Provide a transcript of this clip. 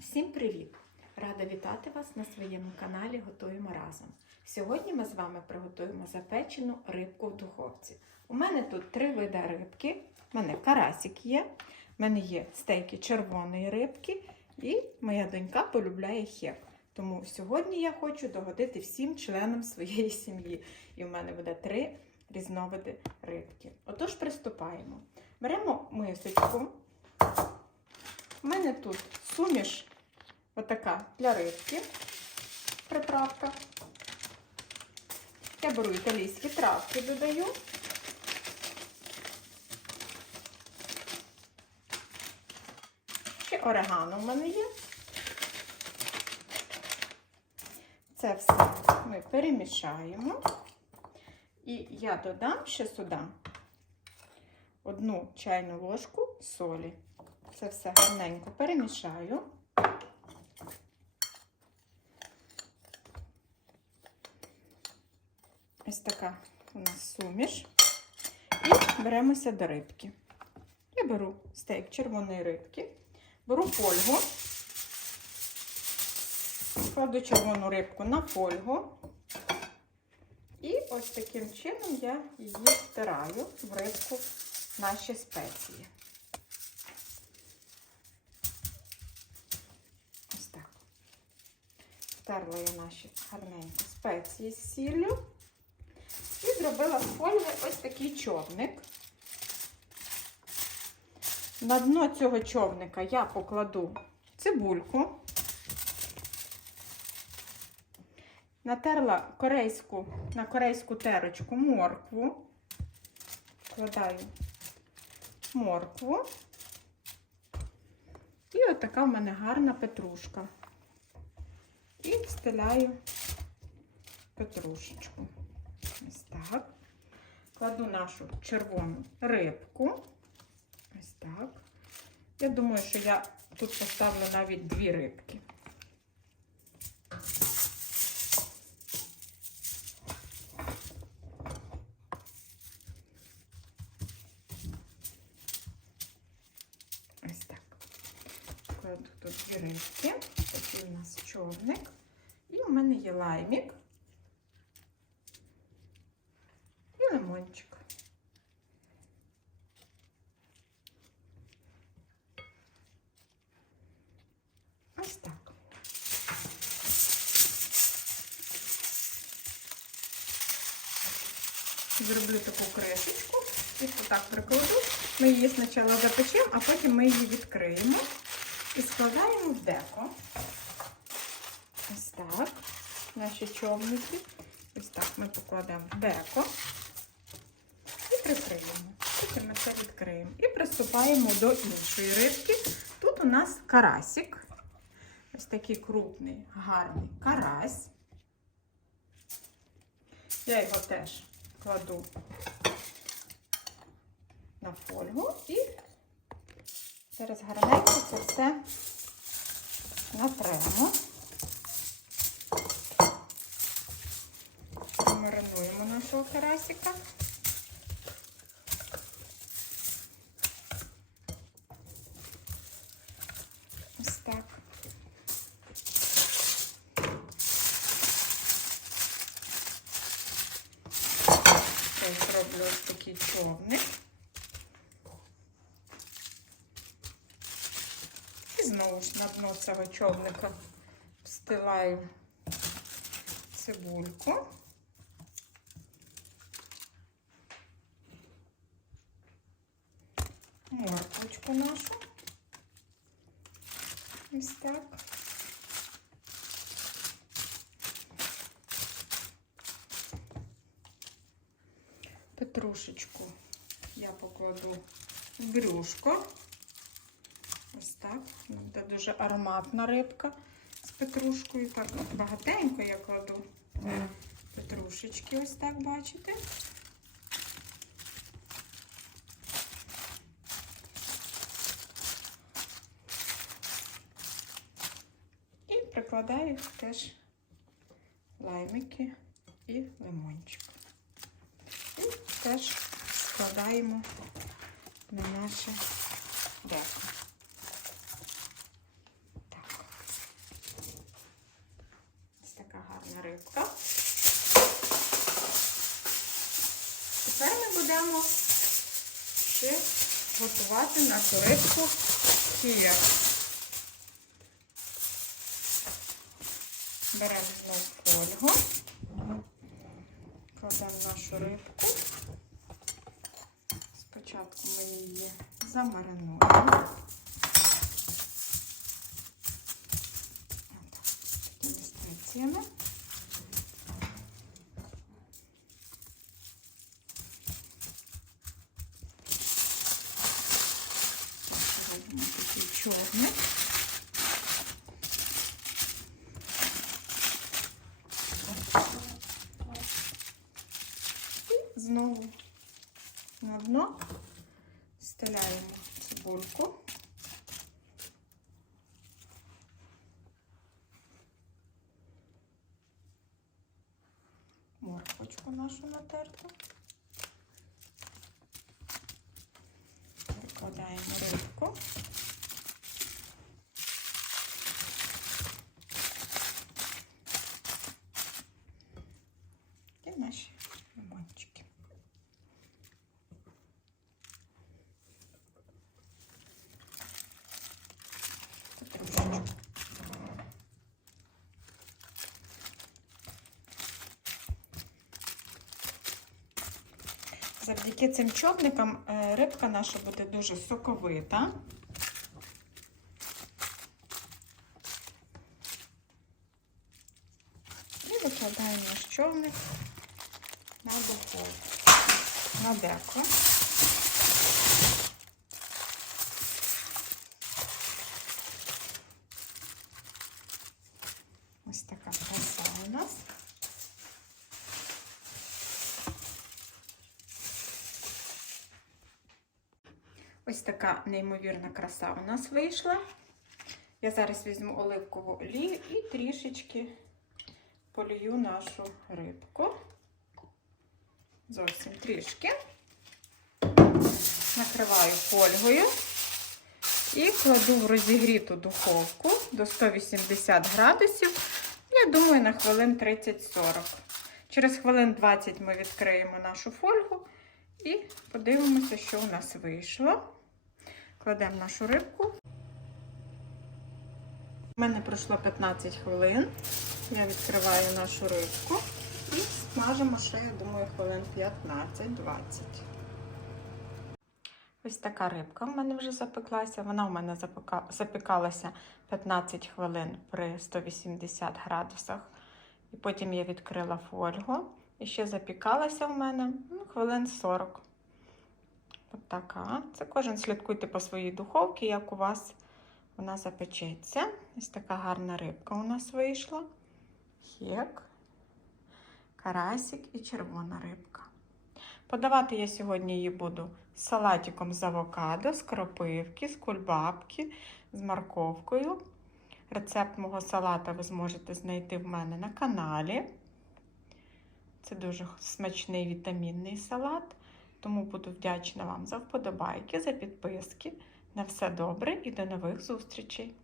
Всім привіт! Рада вітати вас на своєму каналі Готуємо разом. Сьогодні ми з вами приготуємо запечену рибку в духовці. У мене тут три види рибки. У мене карасик є, в мене є стейки червоної рибки, і моя донька полюбляє хек. Тому сьогодні я хочу догодити всім членам своєї сім'ї. І в мене буде три різновиди рибки. Отож, приступаємо. Беремо мисочку. У мене тут суміш отака для рибки, приправка. Я беру італійські травки, додаю. Ще орегано в мене є. Це все ми перемішаємо. І я додам ще сюди одну чайну ложку солі. Це все гарненько перемішаю. Ось така у нас суміш. І беремося до рибки. Я беру стейк червоної рибки, беру фольгу, кладу червону рибку на фольгу. І ось таким чином я її втираю в рибку наші спеції. Ось так. Втерла я наші гарненькі спеції з сіллю. І зробила з фольги ось такий човник. На дно цього човника я покладу цибульку. Натерла корейську, на корейську терочку моркву. Вкладаю моркву. І от в мене гарна петрушка. І встиляю петрушечку. Ось так. Кладу нашу червону рибку. Ось так. Я думаю, що я тут поставлю навіть дві рибки. Ось так. Кладу тут дві рибки. У нас чорник. І у мене є лаймік. І лимончик. Ось так. Зроблю таку кришечку і отак прикладу. Ми її спочатку запечемо, а потім ми її відкриємо і складаємо в деко. Наші човники. Ось так ми покладемо в деко і прикриємо. Потім ми це відкриємо. І приступаємо до іншої рибки. Тут у нас карасик. Ось такий крупний, гарний карась. Я його теж кладу на фольгу і зараз гарненько це все натремо. Нашого карасика. Ось так. Ось такий човник. І знову ж на дно цього човника встилаю цибульку. Морквочку нашу. Ось так. Петрушечку я покладу в брюшко. Ось так. Це дуже ароматна рибка з петрушкою. Так, багатенько я кладу петрушечки, ось так, бачите. викладаю теж лаймики і лимончик. І теж складаємо на наше деко. Так. Ось така гарна рибка. Тепер ми будемо ще готувати на рибку кія. Беремо знову фольгу, кладемо нашу рибку. Спочатку ми її замаринуємо. Такими спеціями. І знову на дно стеляємо цибульку. Морквочку нашу натерту. Викладаємо рибку. Наші лимончики. Завдяки цим чорникам е, рибка наша буде дуже соковита. І викладаємо наш човник на духовку, на деко. Ось така краса у нас. Ось така неймовірна краса у нас вийшла. Я зараз візьму оливкову олію і трішечки полью нашу рибку. Зовсім трішки. Накриваю фольгою і кладу в розігріту духовку до 180 градусів. Я думаю, на хвилин 30-40. Через хвилин 20 ми відкриємо нашу фольгу і подивимося, що у нас вийшло. Кладемо нашу рибку. У мене пройшло 15 хвилин. Я відкриваю нашу рибку смажимо ще, я думаю, хвилин 15-20. Ось така рибка в мене вже запеклася. Вона в мене запікалася 15 хвилин при 180 градусах. І потім я відкрила фольгу. І ще запікалася в мене ну, хвилин 40. От така. Це кожен слідкуйте по своїй духовці, як у вас вона запечеться. Ось така гарна рибка у нас вийшла. Хек, карасик і червона рибка. Подавати я сьогодні її буду з салатиком з авокадо, з кропивки, з кульбабки, з морковкою. Рецепт мого салата ви зможете знайти в мене на каналі. Це дуже смачний вітамінний салат. Тому буду вдячна вам за вподобайки, за підписки. На все добре і до нових зустрічей!